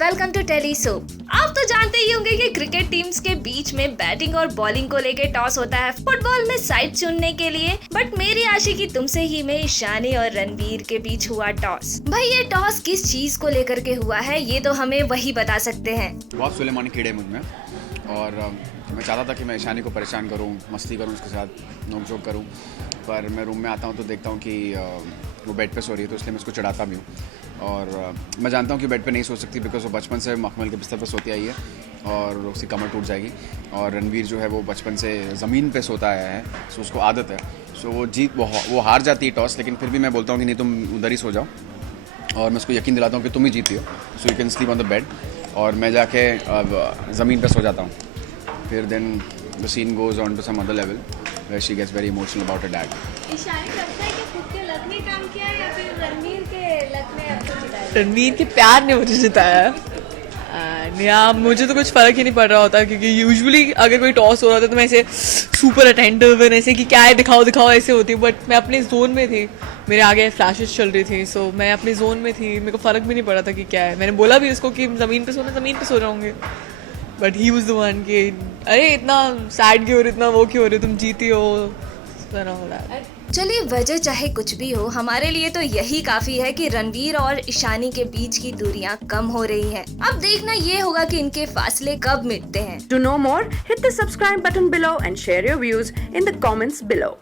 Welcome to tele soap. आप तो जानते ही होंगे कि क्रिकेट टीम्स के बीच में बैटिंग और बॉलिंग को लेके टॉस होता है फुटबॉल में साइड चुनने के लिए। बट मेरी आशिकी तुमसे ही में ईशानी और रणवीर के बीच हुआ टॉस। भाई ये टॉस किस चीज को लेकर के हुआ है ये तो हमें वही बता सकते हैं। बहुत सुलेमानी कीड़े मुझ में और मैं चाहता था कि मैं ईशानी को परेशान करूं, मस्ती करूं, उसके साथ नोक-झोंक करूं, पर मैं रूम में आता हूं तो देखता हूं कि वो बेड पे सो रही है, तो इसलिए मैं उसको चिढ़ाता भी हूं। और मैं जानता हूं कि बेड पे नहीं सो सकती बिकॉज वो बचपन से मखमल के बिस्तर पे सोती आई है और उसकी कमर टूट जाएगी। और रणवीर जो है वो बचपन से ज़मीन पे सोता आया है, सो उसको आदत है। सो वो हार जाती है टॉस, लेकिन फिर भी मैं बोलता हूँ कि नहीं, तुम उधर ही सो जाओ, और मैं उसको यकीन दिलाता हूँ कि तुम ही जीती हो, so you can sleep on the bed. और मैं जाके ज़मीन पे सो जाता हूँ। फिर then the scene goes on to some other level where she gets very emotional about her dad. Ishani लगता है कि खुद के लक ने काम किया है या फिर रणवीर के लक ने आपको जिताया? रणवीर के प्यार ने मुझे जिताया या मुझे तो कुछ फ़र्क ही नहीं पड़ रहा होता, क्योंकि यूजुअली अगर कोई टॉस हो रहा था तो मैं ऐसे सुपर अटेंटिव ऐसे कि क्या है दिखाओ ऐसे होती, बट मैं अपने जोन में थी, मेरे आगे फ्लैशेस चल रही थी, सो मैं अपने जोन में थी, मेरे को फ़र्क भी नहीं पड़ा था कि क्या है। मैंने बोला भी उसको कि ज़मीन पे सो जाऊँगी, but he was the one कि अरे इतना सैड क्यों हो रही, इतना वो क्यों हो रही, तुम जीती हो। चलिए वजह चाहे कुछ भी हो, हमारे लिए तो यही काफी है कि रणवीर और ईशानी के बीच की दूरियां कम हो रही हैं। अब देखना ये होगा कि इनके फासले कब मिटते हैं। To know more, hit the subscribe button below and share your views in the comments below.